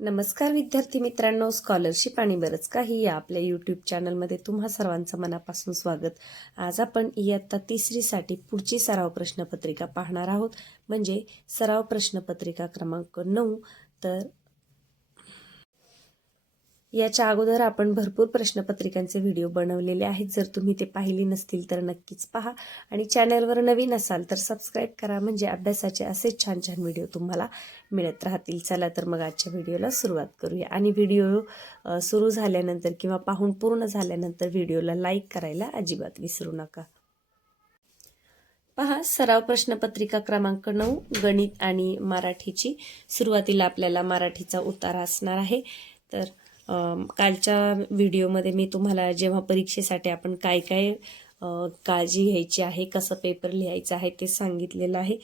नमस्कार विद्यार्थी मित्रांनो स्कॉलरशिप आणि बरंच काही या आपल्या यूट्यूब चॅनलमध्ये तुम्हा सर्वांचं मनापासून स्वागत. आज आपण इयत्ता तिसरीसाठी पुढची सराव प्रश्नपत्रिका पाहणार आहोत. म्हणजे सराव प्रश्नपत्रिका क्रमांक नऊ. तर याच्या अगोदर आपण भरपूर प्रश्नपत्रिकांचे व्हिडिओ बनवलेले आहेत. जर तुम्ही ते पाहिले नसतील तर नक्कीच पहा. आणि चॅनलवर नवीन असाल तर सबस्क्राईब करा. म्हणजे अभ्यासाचे असे छान छान व्हिडिओ तुम्हाला मिळत राहतील. चला तर मग आजच्या व्हिडिओला सुरुवात करूया. आणि व्हिडिओ सुरू झाल्यानंतर किंवा पाहून पूर्ण झाल्यानंतर व्हिडिओला लाईक करायला अजिबात विसरू नका. पहा सराव प्रश्नपत्रिका क्रमांक नऊ गणित आणि मराठीची. सुरुवातीला आपल्याला मराठीचा उतारा असणार आहे. तर कालच्या व्हिडिओमध्ये मी तुम्हाला जेव्हा परीक्षेसाठी आपण काय काय काळजी घ्यायची आहे कसं पेपर लिहायचं आहे ते सांगितलेलं आहे.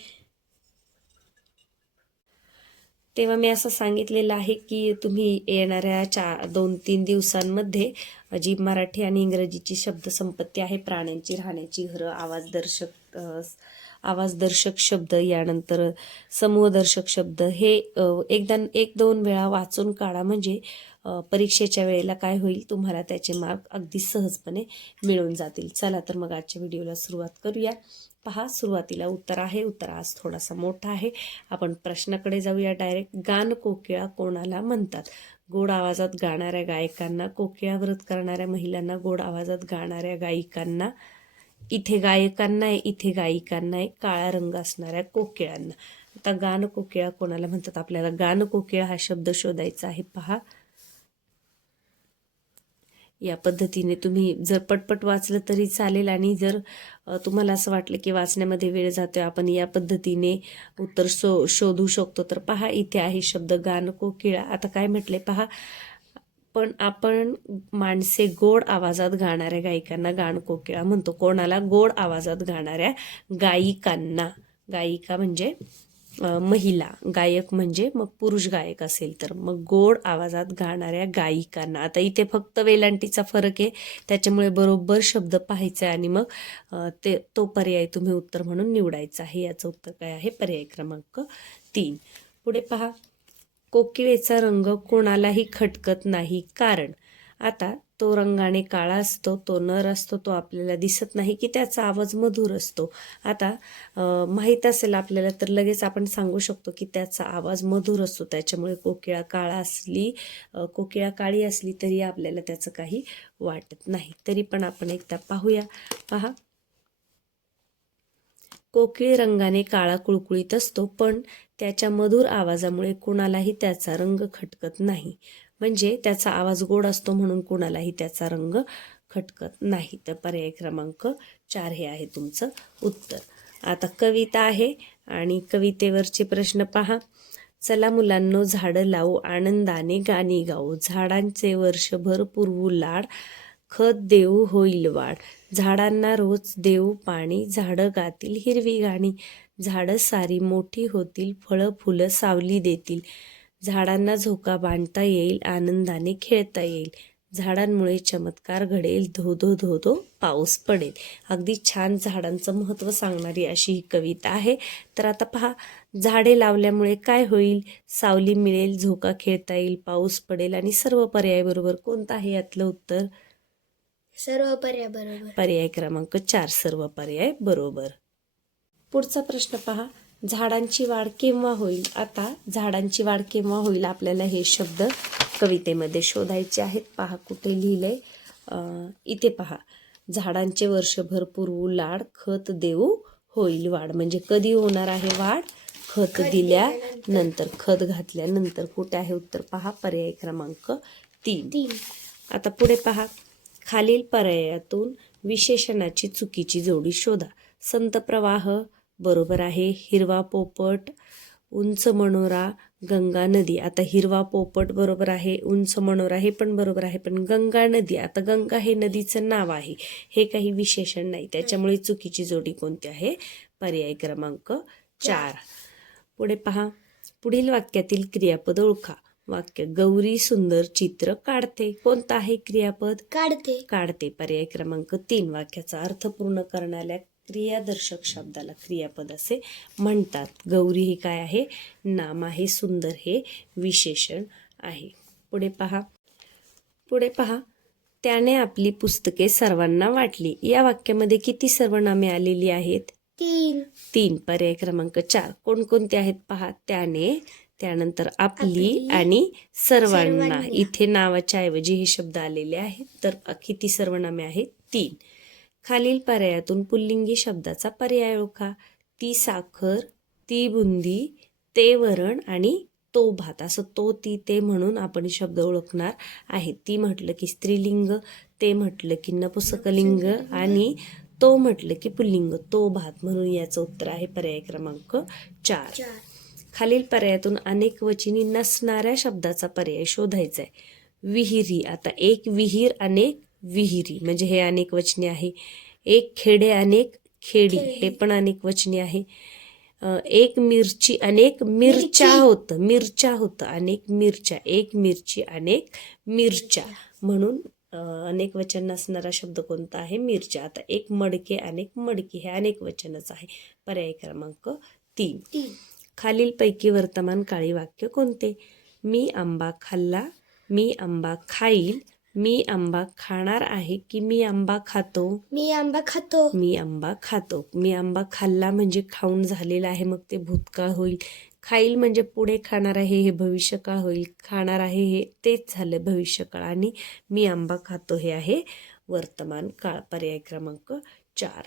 तेव्हा मी असं सांगितलेलं आहे की तुम्ही येणाऱ्या चा दोन तीन दिवसांमध्ये जी मराठी आणि इंग्रजीची शब्दसंपत्ती आहे प्राण्यांची राहण्याची घरं आवाजदर्शक आवाजदर्शक शब्द यानंतर समूहदर्शक शब्द. हे एकदा एक दोन वेळा वाचून काढा म्हणजे परीक्षेच्या वेळेला काय होईल तुम्हाला त्याचे मार्क अगदी सहजपणे मिळून जातील. चला तर मग आजच्या व्हिडिओला सुरुवात करूया. पहा सुरुवातीला उत्तर आहे उत्तर आज थोडासा मोठा आहे. आपण प्रश्नाकडे जाऊया डायरेक्ट गान कोकिळा कोणाला म्हणतात? गोड आवाजात गाणाऱ्या गायकांना कोकिळा व्रत करणाऱ्या महिलांना गोड आवाजात गाणाऱ्या गायिकांना इथे गायकांना आहे इथे गायिकांना आहे काळा रंग असणाऱ्या कोकिळांना. आता गान कोकिळा कोणाला म्हणतात? आपल्याला गान कोकिळा हा शब्द शोधायचा आहे. पहा. या पद्धतीने तुम्ही जर पटपट वाचलं तरी चालेल आणि जर तुम्हाला असं वाटलं की वाचण्यामध्ये वेळ जातोय आपण या पद्धतीने उत्तर शो शोधू शकतो. तर पहा इथे आहे शब्द गान कोकिळा आता काय म्हटले पहा पण आपण माणसे गोड आवाजात गाणाऱ्या गायिकांना गाण कोकिळा म्हणतो. कोणाला गोड आवाजात गाणाऱ्या गायिकांना. गायिका म्हणजे महिला गायक म्हणजे मग पुरुष गायक असेल तर मग गोड आवाजात गाणाऱ्या गायिकांना. आता इथे फक्त वेलांटीचा फरक आहे त्याच्यामुळे बरोबर शब्द पाहायचा आहे आणि मग ते तो पर्याय तुम्ही उत्तर म्हणून निवडायचा आहे. याचं उत्तर काय आहे? पर्याय क्रमांक तीन. पुढे पहा. कोकिळेचा रंग कोणालाही खटकत नाही. कारण आता तो रंगाने काळा असतो तो नर असतो तो आपल्याला दिसत नाही की त्याचा आवाज मधुर असतो. आता माहीत असेल आपल्याला तर लगेच आपण सांगू शकतो की त्याचा आवाज मधुर असतो. त्याच्यामुळे कोकिळा काळा असली कोकिळा काळी असली तरी आपल्याला त्याचं काही वाटत नाही. तरी पण आपण एकदा पाहूया. पहा. कोकिळ रंगाने काळा कुळकुळीत असतो पण त्याच्या मधुर आवाजामुळे कुणालाही त्याचा रंग खटकत नाही. म्हणजे त्याचा आवाज गोड असतो म्हणून कुणालाही त्याचा रंग खटकत नाही. तर पर्याय क्रमांक चार हे आहे तुमचं उत्तर. आता कविता आहे आणि कवितेवरचे प्रश्न पहा. चला मुलांनो झाडं लावू आनंदाने गाणी गाऊ. झाडांचे वर्षभर पुरवू लाड खत देऊ होईल वाढ. झाडांना रोज देऊ पाणी झाडं गातील हिरवी गाणी. झाडं सारी मोठी होतील फळं फुलं सावली देतील. झाडांना झोका बांधता येईल आनंदाने खेळता येईल. झाडांमुळे चमत्कार घडेल धो धो धो धो पाऊस पडेल. अगदी छान झाडांचं महत्त्व सांगणारी अशी ही कविता आहे. तर आता पहा झाडे लावल्यामुळे काय होईल? सावली मिळेल झोका खेळता येईल पाऊस पडेल आणि सर्व पर्याय बरोबर कोणतं आहे यातलं उत्तर? सर्व पर्याय बरोबर. पर्याय क्रमांक चार सर्व पर्याय बरोबर. पुढचा प्रश्न पहा. झाडांची वाढ केव्हा होईल? आता झाडांची वाढ केव्हा होईल आपल्याला हे शब्द कवितेमध्ये शोधायचे आहेत. पहा कुठे लिहिलंय. अं, इथे पहा. झाडांचे वर्षभर पुरवू लाड खत देऊ होईल वाढ. म्हणजे कधी होणार आहे वाढ? खत दिल्यानंतर. खत घातल्यानंतर. कुठे आहे उत्तर? पहा पर्याय क्रमांक तीन. तीन. आता पुढे पहा. खालील पर्यायातून विशेषणाची चुकीची जोडी शोधा. संत प्रवाह बरोबर आहे. हिरवा पोपट उंच मनोरा गंगा नदी. आता हिरवा पोपट बरोबर आहे उंच मनोरा हे पण बरोबर आहे पण गंगा नदी. आता गंगा हे नदीचं नाव आहे. हे काही विशेषण नाही. त्याच्यामुळे चुकीची जोडी कोणती आहे? पर्याय क्रमांक चार. पुढे पहा. पुढील वाक्यातील क्रियापद ओळखा. वाक्य गौरी सुंदर चित्र काढते. कोणतं आहे क्रियापद? काढते. काढते. पर्याय क्रमांक तीन. वाक्याचा अर्थ पूर्ण करणाऱ्या क्रियादर्शक शब्दाला क्रियापद असे म्हणतात. गौरी हे काय आहे? नाम आहे सुंदर हे विशेषण आहे. पुढे पहा. पुढे पहा. त्याने आपली पुस्तके सर्वांना वाटली. या वाक्यामध्ये किती सर्वनामे आलेली आहेत? तीन. तीन. पर्याय क्रमांक चार. कोणकोणते आहेत? पहा. त्याने त्यानंतर आपली आणि सर्वांना. सर्वांना. इथे नावाच्या ऐवजी हे शब्द आलेले आहेत. तर किती सर्वनामे आहेत? तीन. खालील पर्यायातून पुल्लिंगी शब्दाचा पर्याय ओळखा. ती साखर ती बुंदी ते वरण आणि तो भात. असं तो ती ते म्हणून आपण शब्द ओळखणार आहे ती म्हटलं की स्त्रीलिंग ते म्हटलं की नपुसकलिंग आणि तो म्हटलं की पुल्लिंग. तो भात म्हणून याचं उत्तर आहे पर्याय क्रमांक चार. चार खालील पर्यायातून अनेक वचिनी नसणाऱ्या शब्दाचा पर्याय शोधायचा आहे विहिरी. आता एक विहीर अनेक विहिरी म्हणजे हे अनेक वचने आहे. एक खेडे अनेक खेडी. हे पण अनेक वचने आहे. एक मिरची अनेक मिरच्या मिरची. होतं मिरच्या होतं अनेक मिरच्या एक मिरची अनेक मिरच्या. म्हणून अनेक वचन नसणारा शब्द कोणता आहे? मिरच्या. आता एक मडके अनेक मडकी हे अनेक वचनच आहे. पर्याय क्रमांक तीन. तीन. खालीलपैकी वर्तमान काळी वाक्य कोणते? मी आंबा खाल्ला मी आंबा खाईल मी आंबा खाणार आहे की मी आंबा खातो? मी आंबा खातो. मी आंबा खातो. मी आंबा खाल्ला म्हणजे खाऊन झालेला आहे मग ते भूतकाळ होईल. खाईल म्हणजे पुढे खाणार आहे हे भविष्यकाळ होईल. खाणार आहे हे तेच झालं भविष्यकाळ. आणि मी आंबा खातो हे आहे वर्तमान काळ. पर्याय क्रमांक चार.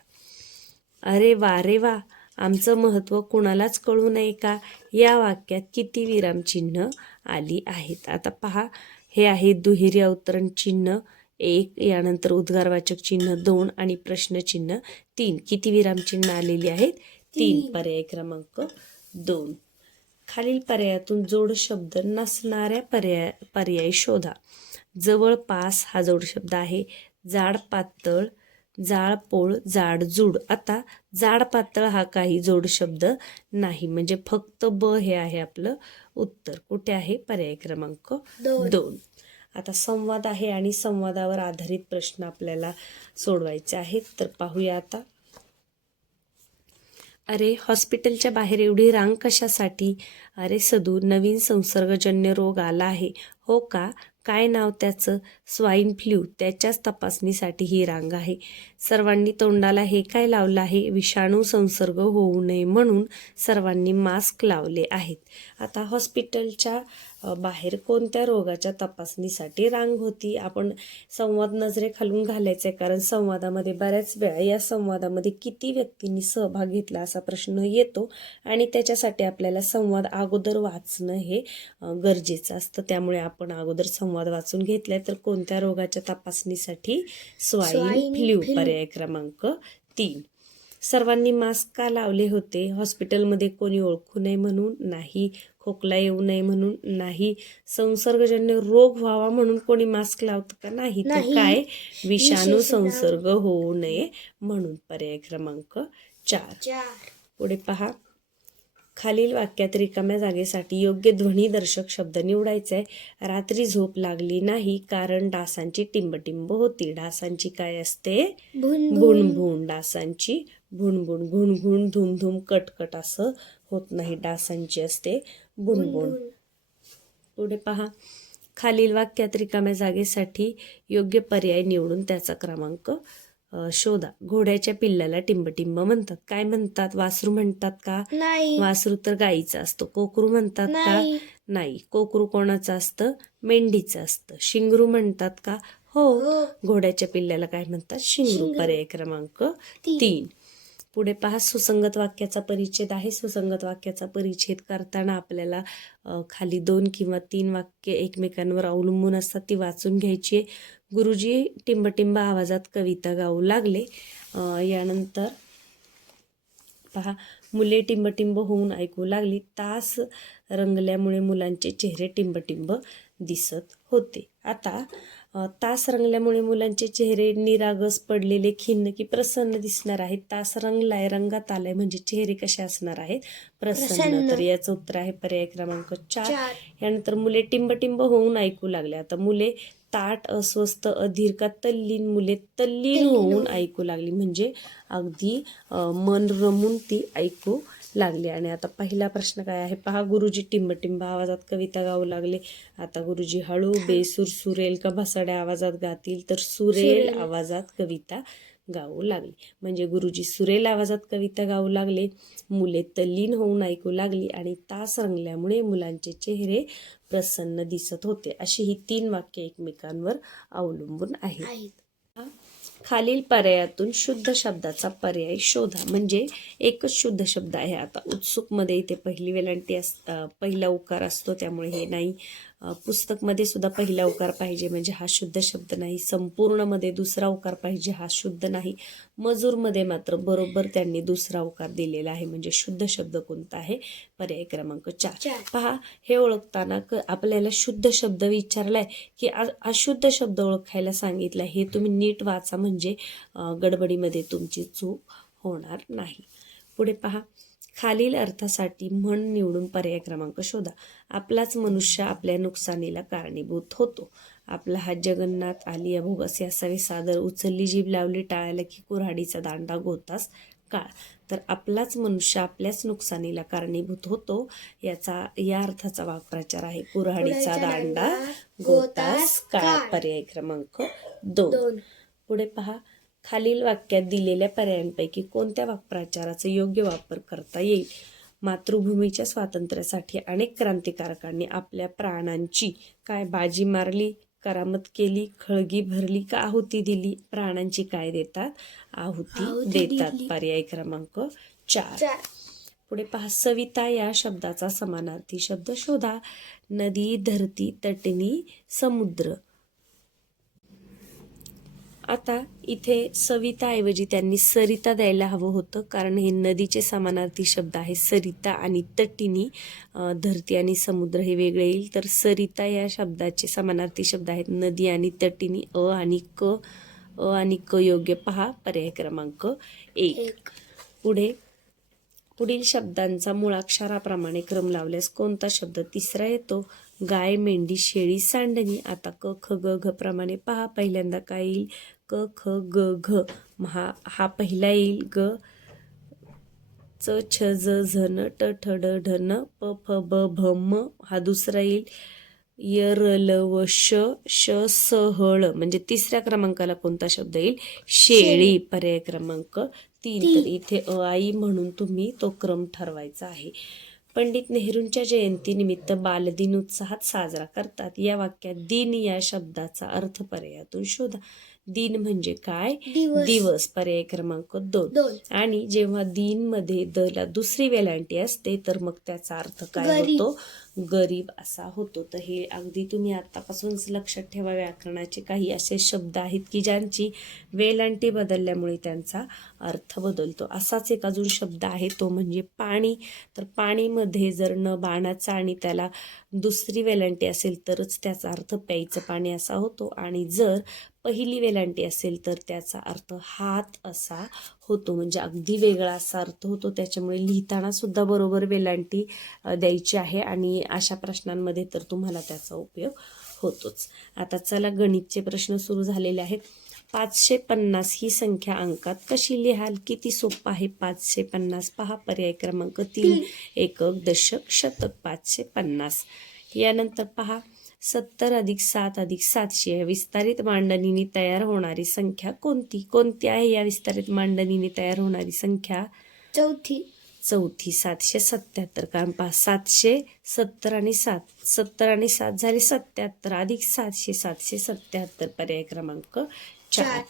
अरे वा रे वा. आमचं महत्त्व कुणालाच कळू नये का? या वाक्यात किती विरामचिन्ह आली आहेत? आता पहा हे आहे दुहेरी अवतरण चिन्ह. एक यानंतर उद्गारवाचक चिन्ह दोन आणि प्रश्नचिन्ह तीन. किती विरामचिन्ह आलेली आहेत? तीन. पर्याय क्रमांक दोन. खालील पर्यायातून जोड शब्द नसणाऱ्या पर्याय पर्याय शोधा. जवळपास हा जोड शब्द आहे. जाड पातळ जाळ पोळ जाड जूड. आता जाड पातळ हा काही जोड शब्द नाही. म्हणजे फक्त ब हे आहे आपलं उत्तर. कुठे आहे? पर्याय क्रमांक दोन. दोन. आता संवाद आहे आणि संवादावर आधारित प्रश्न आपल्याला सोडवायचे आहेत. तर पाहूया आता. अरे हॉस्पिटलच्या बाहेर एवढी रांग कशासाठी? अरे सदू नवीन संसर्गजन्य रोग आला आहे. हो का? काय नाव त्याचं? स्वाईन फ्ल्यू त्याच्याच तपासणीसाठी ही रांग आहे. सर्वांनी तोंडाला हे काय लावलं आहे? विषाणू संसर्ग होऊ नये म्हणून सर्वांनी मास्क लावले आहेत. आता हॉस्पिटलच्या बाहेर कोणत्या रोगाच्या तपासणीसाठी रांग होती? आपण संवाद नजरेखालून घालायचे कारण संवादामध्ये बऱ्याच वेळा या संवादामध्ये किती व्यक्तींनी सहभाग घेतला असा प्रश्न येतो आणि त्याच्यासाठी आपल्याला संवाद अगोदर वाचणं हे गरजेचं असतं. त्यामुळे आपण अगोदर संवाद वाचून घेतलाय तर कोणत्या रोगाच्या तपासणीसाठी स्वाईन फ्ल्यू. पर्याय क्रमांक तीन. सर्वांनी मास्क का लावले होते? हॉस्पिटलमध्ये कोणी ओळखू नये म्हणून नाही खोकला येऊ नये म्हणून नाही संसर्गजन्य रोग व्हावा म्हणून कोणी मास्क लावतं का नाही? तर. काय? विषाणू संसर्ग होऊ नये म्हणून पर्याय क्रमांक चार. पुढे पहा. खालील वाक्यात रिकाम्या जागेसाठी योग्य ध्वनीदर्शक शब्द निवडायचा आहे रात्री झोप लागली नाही कारण डासांची टिंबटिंब होती. डासांची काय असते? भुन भुणभुण डासांची भुणभुण घुणघुण धुमधुम कटकट असं होत नाही. डासांची असते भुणभुण पुढे पहा. खालील वाक्यात रिकाम्या जागेसाठी योग्य पर्याय निवडून त्याचा क्रमांक शोधा. घोड्याच्या पिल्लाला टिंबटिंब म्हणतात. काय म्हणतात? वासरू म्हणतात का? नाही. वासरू तर गाईचं असतं. कोकरू म्हणतात का? नाही. कोकरू कोणाचं असतं? मेंढीचं असतं. शिंगरू म्हणतात का? हो. हो. घोड्याच्या पिल्ल्याला काय म्हणतात? शिंगरू. पर्याय क्रमांक तीन. पुढे पहा सुसंगत वाक्याचा परिच्छेद आहे. सुसंगत वाक्याचा परिच्छेद करताना आपल्याला खाली दोन किंवा तीन वाक्य एकमेकांवर अवलंबून असतात ती वाचून घ्यायची. गुरुजी टिंबटिंब आवाजात कविता गाऊ लागले. यानंतर पहा मुले टिंबटिंब होऊन ऐकू लागली. तास रंगल्यामुळे मुलांचे चेहरे टिंबटिंब दिसत होते. आता तास रंगल्यामुळे मुलांचे चेहरे निरागस पडलेले खिन्न की प्रसन्न दिसणार आहेत. तास रंगलाय रंगात आलाय म्हणजे चेहरे कसे असणार आहेत? प्रसन्न. तर याचं उत्तर आहे पर्याय क्रमांक चार. यानंतर मुले टिंबटिंब होऊन ऐकू लागले आता मुले ताट अस्वस्थ अधीर का तल्लीन मुले तल्लीन होऊन. ऐकू लागली. म्हणजे अगदी मन रमून ती ऐकू लागली. आणि आता पहिला प्रश्न काय आहे? पहा गुरुजी टिंब आवाजात कविता गाऊ लागले. आता गुरुजी हळू बेसूर सुरेल का भसाड्या आवाजात गातील तर सुरेल. आवाजात कविता गाऊ लागली. म्हणजे गुरुजी सुरेल आवाजात कविता गाऊ लागले. मुले तल्लीन होऊन ऐकू लागली आणि तास रंगल्यामुळे मुलांचे चेहरे प्रसन्न दिसत होते. अशी ही तीन वाक्य एकमेकांवर अवलंबून आहेत. खालील पर्यायातून शुद्ध शब्दाचा पर्याय शोधा. म्हणजे एकच शुद्ध शब्द आहे. आता उत्सुकमध्ये इथे पहिली वेलांटी अस पहिला उकार असतो त्यामुळे हे नाही पुस्तकमध्ये सुद्धा पहिला उकार पाहिजे म्हणजे हा शुद्ध शब्द नाही. संपूर्णमध्ये दुसरा उकार पाहिजे हा शुद्ध नाही. मजूरमध्ये मात्र बरोबर त्यांनी दुसरा उकार दिलेला आहे म्हणजे शुद्ध शब्द कोणता आहे? पर्याय क्रमांक चार. पहा हे ओळखताना क आपल्याला शुद्ध शब्द विचारलाय की अशुद्ध शब्द ओळखायला सांगितलं हे तुम्ही नीट वाचा म्हणजे गडबडीमध्ये तुमची चूक होणार नाही. पुढे पहा. खालील अर्थासाठी म्हण निवडून पर्याय क्रमांक शोधा. आपलाच मनुष्य आपल्या नुकसानीला कारणीभूत होतो. आपला हा जगन्नाथ आलिया भोग असे असावे सादर उचलली जीभ लावली टाळायला की कुऱ्हाडीचा दांडा गोतास काळ. तर आपलाच मनुष्य आपल्याच नुकसानीला कारणीभूत होतो याचा या अर्थाचा वाक्प्रचार आहे. कुऱ्हाडीचा दांडा गोतास काळ. पर्याय क्रमांक दोन. पुढे पहा. खालील वाक्यात दिलेल्या पर्यायांपैकी कोणत्या वाक्प्रचाराचा योग्य वापर करता येईल? मातृभूमीच्या स्वातंत्र्यासाठी अनेक क्रांतिकारकांनी आपल्या प्राणांची काय बाजी मारली करामत केली खळगी भरली का आहुती दिली? प्राणांची काय देतात? आहुती देतात. पर्याय क्रमांक चार. चार. पुढे पहा. सविता या शब्दाचा समानार्थी शब्द शोधा. नदी धरती तटणी समुद्र. आता इथे सविताऐवजी त्यांनी सरिता द्यायला हवं होतं कारण हे नदीचे समानार्थी शब्द आहे सरिता आणि तटिनी धरती आणि समुद्र हे वेगळे येईल. तर सरिता या शब्दाचे समानार्थी शब्द आहेत. नदी आणि तटिनी अ आणि क अ आणि क योग्य पहा. पर्याय क्रमांक एक. एक. पुढे पुढील शब्दांचा मुळाक्षराप्रमाणे क्रम लावल्यास कोणता शब्द तिसरा येतो? गाय मेंढी शेळी सांडणी. आता क ख ग घ प्रमाणे पहा. पहिल्यांदा काय येईल? क ख ग घ. हा हा पहिला येईल. ग च छ ज झ न ट ठ ड ढ न प फ ब भ म हा दुसरा येईल. य र ल व श श स ह ळ. म्हणजे तिसऱ्या क्रमांकाला कोणता शब्द येईल? शेळी. पर्याय क्रमांक तीन. तीन. तर इथे अ आई म्हणून तुम्ही तो क्रम ठरवायचा आहे. पंडित नेहरूंच्या जयंतीनिमित्त बालदिन उत्साहात साजरा करतात. या वाक्यात दिन या शब्दाचा अर्थ पर्यायातून शोधा. दिन म्हणजे काय? दिवस. पर्याय क्रमांक दोन. आणि जेव्हा दिनमध्ये द ला दुसरी वेलांटी असते तर मग त्याचा अर्थ काय. होतो? गरीब असा होतो. तर हे अगदी तुम्ही आत्तापासूनच लक्षात ठेवा व्याकरणाचे काही असे शब्द आहेत की ज्यांची वेलांटी बदलल्यामुळे त्यांचा अर्थ बदलतो. असाच एक अजून शब्द आहे तो म्हणजे पाणी. तर पाणीमध्ये जर न बाणाचा आणि त्याला दुसरी वेलांटी असेल तरच त्याचा अर्थ प्यायचं पाणी असा होतो. आणि जर पहिली वेलांटी असेल तर त्याचा अर्थ हात असा होतो. म्हणजे अगदी वेगळा असा अर्थ होतो. त्याच्यामुळे लिहिताना सुद्धा बरोबर वेलांटी द्यायची आहे आणि अशा प्रश्नांमध्ये तर तुम्हाला त्याचा उपयोग होतोच. आता चला गणितचे प्रश्न सुरू झालेले आहेत. पाचशे पन्नास ही संख्या अंकात कशी लिहाल? किती सोपं आहे? पाचशे पन्नास. पहा पर्याय क्रमांक तीन. एकक दशक शतक पाचशे पन्नास. यानंतर पहा. सत्तर अधिक सात अधिक सातशे या विस्तारित मांडणीने तयार होणारी संख्या कोणती? कोणती आहे या विस्तारित मांडणीने तयार होणारी संख्या? चौथी. चौथी सातशे सत्याहत्तर. कारण पहा. सातशे सत्तर आणि सात. सत्तर आणि सात झाले सत्याहत्तर. अधिक सातशे सातशे सत्याहत्तर पर्याय क्रमांक चार.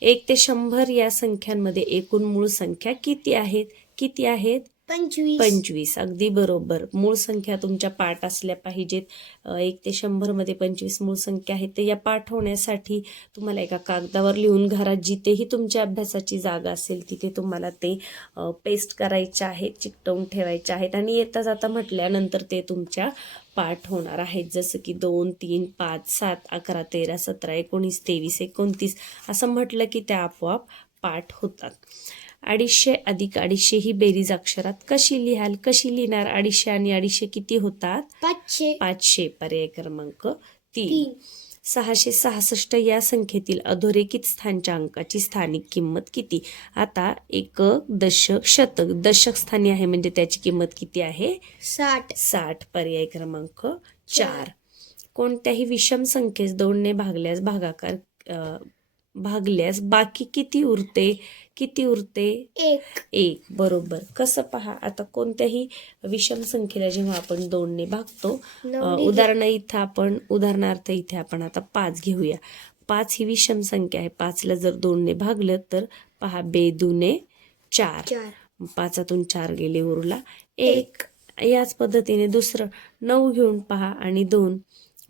एक ते शंभर या संख्यांमध्ये एकूण मूळ संख्या किती आहेत? किती आहेत? पंचवीस. पंचवीस अगदी बरोबर. मूळ संख्या तुमच्या पाठ असल्या पाहिजेत. एक ते शंभरमध्ये पंचवीस मूळ संख्या आहेत. तर या पाठ होण्यासाठी तुम्हाला एका कागदावर लिहून घरात जिथेही तुमच्या अभ्यासाची जागा असेल तिथे तुम्हाला ते पेस्ट करायचे आहेत चिकटवून ठेवायचे आहेत आणि येता जाता म्हटल्यानंतर ते तुमच्या पाठ होणार आहेत. जसं की दोन तीन पाच सात अकरा तेरा सतरा एकोणीस तेवीस एकोणतीस असं म्हटलं की त्या आपोआप पाठ होतात. अडीचशे अधिक अडीचशे ही बेरीज अक्षरात कशी लिहाल कशी लिहिणार अडीचशे आणि अडीचशे किती होतात? पाचशे. पाचशे. पर्याय क्रमांक तीन. सहाशे सहासष्ट या संख्येतील अधोरेखित स्थानच्या अंकाची स्थानिक किंमत किती? आता एकक दशक शतक. दशक स्थानी आहे म्हणजे त्याची किंमत किती आहे? साठ. साठ. पर्याय क्रमांक चार. कोणत्याही विषम संख्येस दोनने भागल्यास भागाकार भागल्यास बाकी किती उरते? किती उरते? एक. एक. बरोबर. कसं पहा आता कोणत्याही विषम संख्येला जेव्हा आपण दोनने भागतो उदाहरण इथं आपण उदाहरणार्थ इथे आपण आता पाच घेऊया. पाच ही विषम संख्या आहे. पाचला जर दोनने भागलं तर पहा बेदुने चार. चार. पाचातून चार गेले उरला. एक. याच पद्धतीने दुसरं नऊ घेऊन पहा आणि दोन.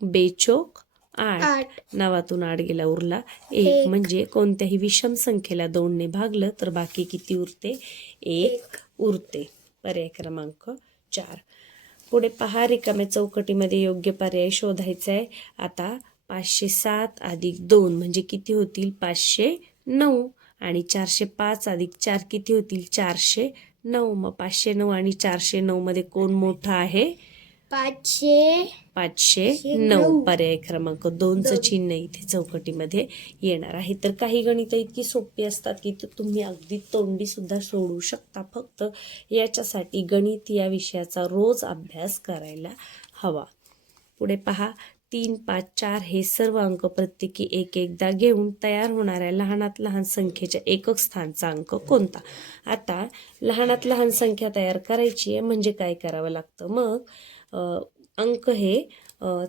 बेचोक आठ नावातून आठ गेला उरला. एक एक. म्हणजे कोणत्याही विषम संख्येला दोनने भागलं तर बाकी किती उरते? एक उरते. पर्याय क्रमांक चार. पुढे पहा रिकाम्या चौकटीमध्ये योग्य पर्याय शोधायचा आहे. आता पाचशे सात अधिक दोन म्हणजे किती होतील? पाचशे नऊ आणि चारशे पाच अधिक चार किती होतील? चारशे नऊ. मग पाचशे नऊ आणि चारशे नऊ मध्ये कोण मोठा आहे? पाचशे पाचशे नऊ. पर्याय क्रमांक. दोनचं दोन. चिन्ह इथे चौकटीमध्ये येणार आहे. तर काही गणित इतकी सोपी असतात की तुम्ही अगदी तोंडी सुद्धा सोडू शकता. फक्त याच्यासाठी गणित या विषयाचा रोज अभ्यास करायला हवा. पुढे पहा. तीन पाच चार हे सर्व अंक प्रत्येकी एक एकदा घेऊन तयार होणाऱ्या लहानात लहान संख्येच्या एकक स्थानचा अंक कोणता? आता लहानात लहान संख्या तयार करायची आहे. म्हणजे काय करावं लागतं? मग अंक हे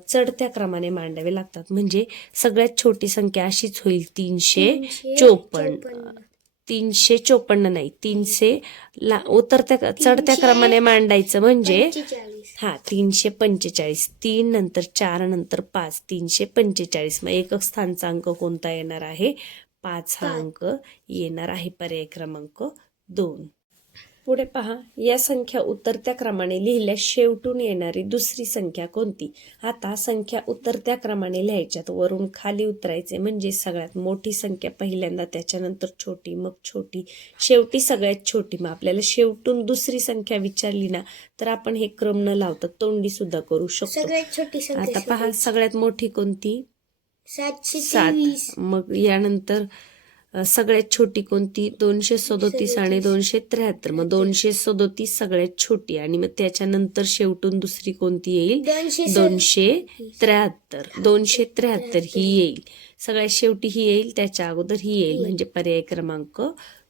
चढत्या क्रमाने मांडावे लागतात. म्हणजे सगळ्यात छोटी संख्या अशीच होईल तीनशे चोपन्न. तीनशे चोपन्न नाही तीनशे ला उतरत्या चढत्या क्रमाने मांडायचं म्हणजे हा तीनशे पंचेचाळीस. तीन नंतर चार नंतर पाच. तीनशे पंचेचाळीस. मग एकक स्थानचा अंक कोणता येणार आहे? पाच हा. अंक येणार आहे. पर्याय क्रमांक दोन. पुढे पहा या संख्या उतरत्या क्रमाने लिहिल्यास शेवटून येणारी दुसरी संख्या कोणती? आता संख्या उतरत्या क्रमाने लिहायच्यात वरून खाली उतरायचे म्हणजे सगळ्यात मोठी संख्या पहिल्यांदा त्याच्यानंतर छोटी मग छोटी शेवटी सगळ्यात छोटी. मग आपल्याला शेवटून दुसरी संख्या विचारली ना तर आपण हे क्रम न लावता तोंडी सुद्धा करू शकतो. सगळ्यात छोटी संख्या आता पहा. सगळ्यात मोठी कोणती? सातशे सात. मग यानंतर सगळ्यात छोटी कोणती? दोनशे सदोतीस आणि. दोनशे त्र्याहत्तर. मग दोनशे सदोतीस सगळ्यात छोटी आणि मग त्याच्यानंतर शेवटून दुसरी कोणती येईल? दोनशे त्र्याहत्तर. दोनशे त्र्याहत्तर ही येईल. सगळ्यात शेवटी ही येईल त्याच्या अगोदर ही येईल. म्हणजे पर्याय क्रमांक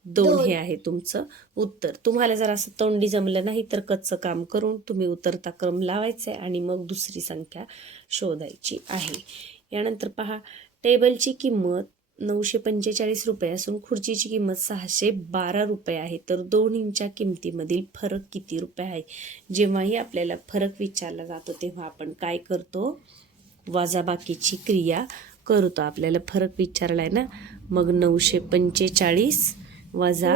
दोन दोन. हे आहे तुमचं उत्तर. तुम्हाला जर असं तोंडी जमलं नाही तर कच्चं काम करून तुम्ही उतरता क्रम लावायचा आहे आणि मग दुसरी संख्या शोधायची आहे. यानंतर पहा टेबलची किंमत नऊशे पंचेचाळीस रुपये असून खुर्चीची किंमत सहाशे बारा रुपये आहे. तर दोन्हींच्या किमतीमधील फरक किती रुपये आहे? जेव्हाही आपल्याला फरक विचारला जातो तेव्हा आपण काय करतो? वजाबाकीची क्रिया करतो. आपल्याला फरक विचारलाय ना? मग नऊशे पंचेचाळीस वजा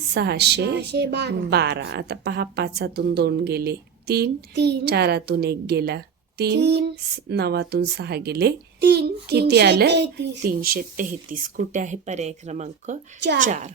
सहाशे बारा. आता पहा पाचातून दोन गेले तीन. तीन. चारातून एक गेला. तीन नवातून सहा गेले. तीन किती आलं. तीनशे तेहतीस. कुठे आहे पर्याय क्रमांक? चार.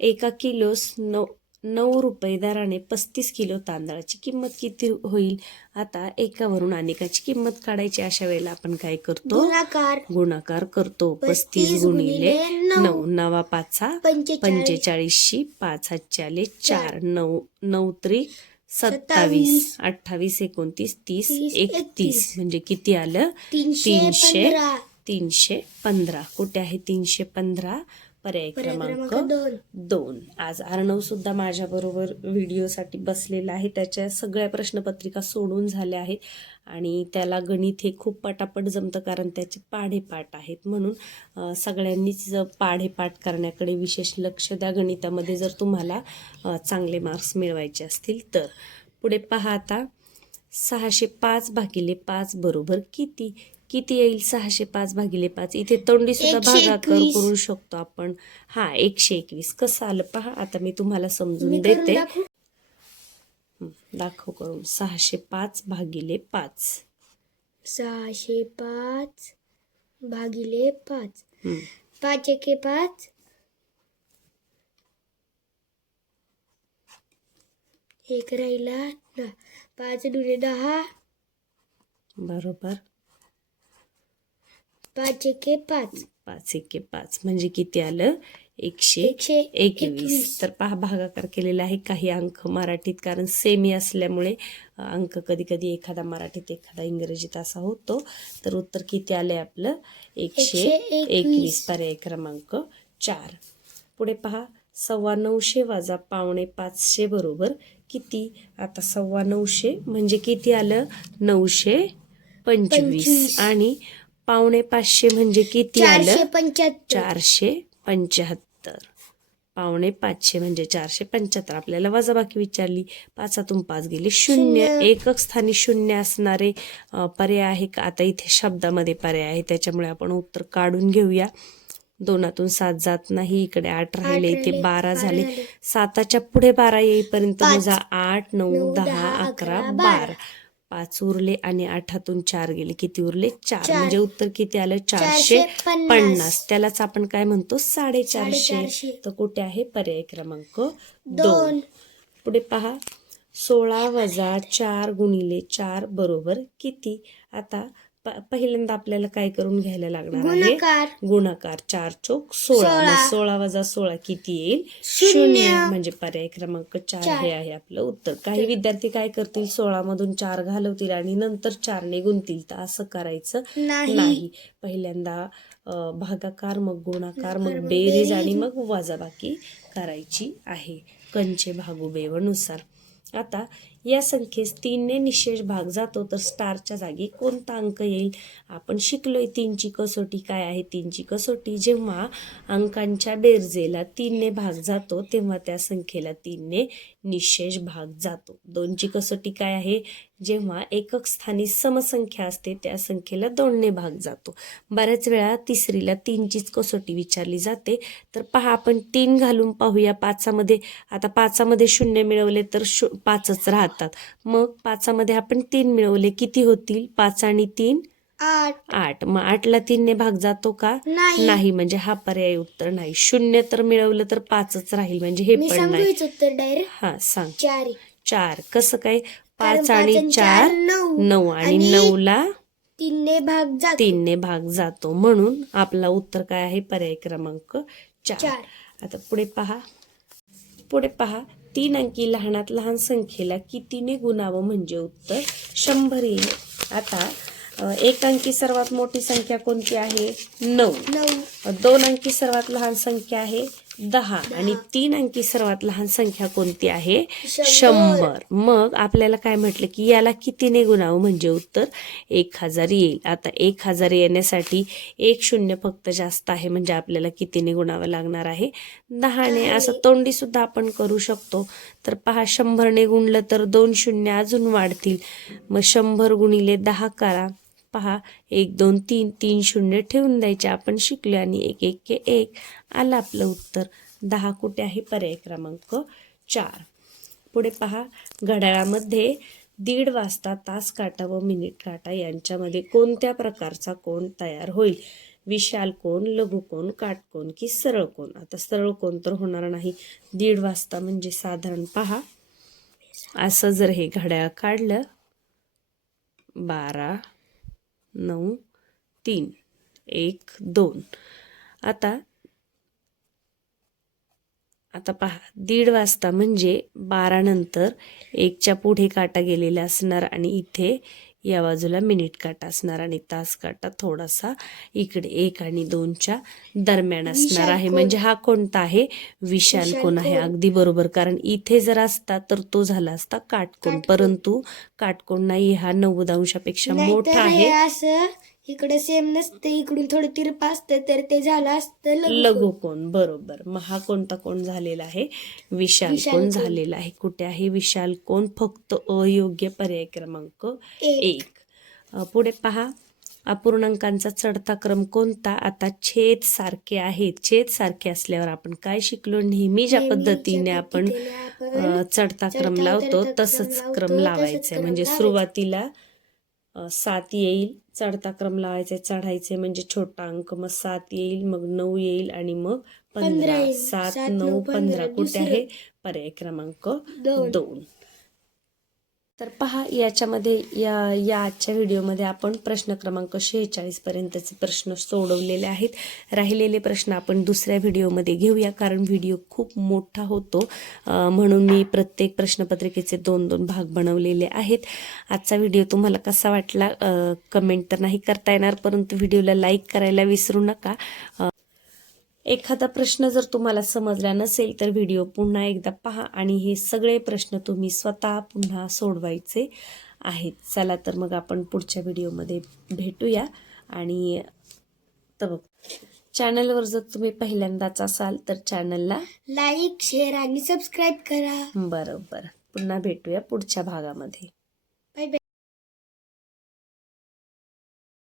एका किलोस नऊ नऊ रुपये दराने पस्तीस किलो तांदळाची किंमत किती होईल? आता एकावरून अनेकाची किंमत काढायची. अशा वेळेला आपण काय करतो? गुणाकार. गुणाकार करतो. पस्तीस गुणिले नऊ. नवा पाचा पंचेचाळीस. पंचेचाळीसशी पाच हातच्याले चार. चार. नऊ नऊ त्रिक सत्तावीस. अठ्ठावीस एकोणतीस तीस तीस, एकतीस. म्हणजे किती आलं तीनशे तीनशे पंधरा कुठे आहे तीनशे पंधरा पर्याय क्रमांक दोन. आज अर्णव सुद्धा माझ्या बरोबर व्हिडिओसाठी बसलेला आहे. त्याच्या सगळ्या प्रश्नपत्रिका सोडून झाल्या आहेत. आणि त्याला गणित हे खूप पटापट जमतं कारण त्याचे पाढेपाठ आहेत. म्हणून सगळ्यांनीच पाढेपाठ करण्याकडे विशेष लक्ष द्या. गणितामध्ये जर तुम्हाला चांगले मार्क्स मिळवायचे असतील तर. पुढे पहा आता. सहाशे पाच भागिले पाच बरोबर किती? किती येईल? सहाशे पाच भागिले पाच. इथे तोंडी सुद्धा भागाकार. करू शकतो आपण. हा एकशे एकवीस. कसं आलं पहा? आता मी तुम्हाला समजून देते. दाखवू? करून. सहाशे पाच भागिले पाच. सहाशे पाच भागिले पाच. पाच एके पाच. एक राहिला पाच दुने दहा. बरोबर. पाच एके पाच. पाच एके पाच. म्हणजे किती आलं? एकशे एकवीस. तर पहा भागाकार केलेला आहे काही अंक मराठीत कारण सेमी असल्यामुळे अंक कधी कधी एखादा मराठीत एखादा इंग्रजीत असा होतो. तर उत्तर किती आले आपलं? एकशे एकवीस. पर्याय क्रमांक चार. पुढे पहा सव्वा नऊशे वाजा पावणे पाचशे बरोबर किती? आता सव्वा नऊशे म्हणजे किती आलं? नऊशे पंचवीस. आणि पावणे पाचशे म्हणजे किती चारशे आलं पंच्याहत्तर. चारशे पंच्याहत्तर. पावणे पाचशे म्हणजे चारशे पंच्याहत्तर. आपल्याला वजाबाकी विचारली. पाचातून पाच गेले शून्य. शून्य. एकक स्थानी शून्य असणारे अ, पर्याय आहे का? आता इथे शब्दामध्ये पर्याय आहे. त्याच्यामुळे आपण उत्तर काढून घेऊया. दोनातून सात जात नाही. इकडे आठ राहिले. इथे राहिले, बारा झाले. साताच्या पुढे बारा येईपर्यंत पाच. मोजा आठ नऊ नऊ, दहा दहा, अकरा अकरा, बारा. बारा. पाच उरले आणि आठातून चार गेले. किती उरले? चार. म्हणजे उत्तर किती आलं? चारशे पन्नास. त्यालाच आपण काय म्हणतो? साडेचारशे. तर कुठे आहे? पर्याय क्रमांक दोन. पुढे पहा. सोळा वजा चार गुणिले चार बरोबर किती? आता पहिल्यांदा आपल्याला काय करून घ्यायला लागणार आहे? गुणाकार. चार चोक सोळा. सोळा. वजा सोळा किती येईल? शून्य. म्हणजे पर्याय क्रमांक चार. हे आहे आपलं उत्तर. काही विद्यार्थी काय करतील? सोळा मधून चार घालवतील आणि नंतर चारने गुणतील तर असं करायचं नाही. पहिल्यांदा भागाकार मग गुणाकार मग बेरीज. आणि मग वजाबाकी करायची आहे. कंचे भागुबेवनुसार आता या संख्येस तीनने निशेष भाग जातो तर स्टारच्या जागी कोणता अंक येईल? आपण शिकलोय तीनची कसोटी काय आहे? तीनची कसोटी जेव्हा अंकांच्या बेरजेला तीनने भाग जातो तेव्हा त्या संख्येला तीनने निशेष भाग जातो. दोनची कसोटी काय आहे? जेव्हा एकक स्थानी समसंख्या असते त्या संख्येला दोनने भाग जातो. बऱ्याच वेळा तिसरीला तीनचीच कसोटी विचारली जाते. तर पहा आपण तीन घालून पाहूया पाचामध्ये. आता पाचामध्ये शून्य मिळवले तर शू पाचच राहतात. मग पाचामध्ये आपण तीन मिळवले किती होतील? पाच आणि तीन? आठ. आठ. मग आठला तीनने भाग जातो का? नाही. म्हणजे हा पर्याय उत्तर नाही. शून्य तर मिळवलं तर पाचच राहील म्हणजे हे पण नाही. सांगूच उत्तर डायरेक्ट हा सांग. चार. कसं काय? पाच आणि चार नऊ. आणि नऊला तीनने भाग जातो. तीनने भाग जातो. म्हणून आपला उत्तर काय आहे? पर्याय क्रमांक चार. आता पुढे पहा. पुढे पहा. तीन अंकी लहानात लहान संख्येला कितीने गुणावं म्हणजे उत्तर शंभर येईल. आता एक अंकी सर्वात मोठी संख्या कोणती आहे? नऊ. नऊ. दोन अंकी सर्वात लहान संख्या आहे? दहा आणि तीन अंकी सर्वात लहान संख्या कोणती आहे? शंभर. मग आपल्याला काय म्हटलं की याला कितीने गुणावं म्हणजे उत्तर? एक हजार येईल. आता एक हजार येण्यासाठी एक शून्य फक्त जास्त आहे म्हणजे आपल्याला कितीने गुणावं लागणार आहे? दहाने. असं तोंडी सुद्धा आपण करू शकतो. तर पहा शंभरने गुणलं तर दोन शून्य अजून वाढतील. मग शंभर गुणिले दहा करा. पहा एक दोन तीन तीन शून्य ठेवून द्यायचे. आपण शिकलो आणि एक एक के एक. आलं आपलं उत्तर. दहा कुठे आहे? पर्याय क्रमांक चार. पुढे पहा. घड्याळामध्ये दीड वाजता तास काटा व मिनिट काटा यांच्यामध्ये कोणत्या प्रकारचा कोण तयार होईल? विशाल कोण लघु कोण काटकोण की सरळ कोण? आता सरळ कोण तर होणार नाही. दीड वाजता म्हणजे साधारण पहा. असं जर हे घड्याळ काढलं. बारा नऊ तीन एक दोन. आता आता पहा दीड वाजता म्हणजे बारानंतर एकच्या पुढे काटा गेलेला असणार आणि इथे या बाजूला मिनिट काटा असणार आणि तास काटा थोडासा इकडे एक आणि दोनच्या दरम्यान असणार आहे. म्हणजे हा कोणता आहे? विशाल कोण आहे. अगदी बरोबर. कारण इथे जर असता तर तो झाला असता काटकोण. परंतु काटकोण नाही. हा नव्वद अंशापेक्षा मोठा आहे. असं इकडे सेम नसतं इकडून थोडं तिरप असतं तर ते झालं असतं लघु कोण बरोबर. मग हा कोणता कोण झालेला आहे? विशाल कोण. झालेला आहे? कुठे आहे विशाल कोण? फक्त अयोग्य पर्याय क्रमांक एक. पुढे पहा. अपूर्णांकांचा चढता क्रम कोणता? आता छेद सारखे आहेत. छेद सारखे असल्यावर आपण काय शिकलो? नेहमी ज्या पद्धतीने आपण चढता क्रम लावतो तसंच क्रम लावायचा. म्हणजे. सुरुवातीला सात येईल चढता क्रम लावायचे चढायचे म्हणजे छोटा अंक मग सात येईल मग नऊ येईल आणि मग पंधरा. सात नऊ पंधरा. कुठे. आहे पर्याय क्रमांक दोन. तर पहा याच्यामध्ये या या आजच्या व्हिडिओमध्ये आपण प्रश्न क्रमांक शेहेचाळीसपर्यंतचे प्रश्न सोडवलेले आहेत. राहिलेले प्रश्न आपण दुसऱ्या व्हिडिओमध्ये घेऊया कारण व्हिडिओ खूप मोठा होतो. म्हणून मी प्रत्येक प्रश्नपत्रिकेचे दोन दोन भाग बनवलेले आहेत. आजचा व्हिडिओ तुम्हाला कसा वाटला? कमेंट तर नाही करता येणार परंतु व्हिडिओला लाईक करायला विसरू नका. एखादा प्रश्न जर तुम्हाला समजला नसेल तर व्हिडिओ पुन्हा एकदा पहा आणि हे सगळे प्रश्न तुम्ही स्वतः पुन्हा सोडवायचे आहेत. चला तर मग आपण पुढच्या व्हिडिओमध्ये भेटूया आणि तर बघ चॅनलवर जर तुम्ही पहिल्यांदाच असाल तर चॅनलला लाईक शेअर आणि सबस्क्राईब करा. बरं बरं पुन्हा भेटूया पुढच्या भागामध्ये.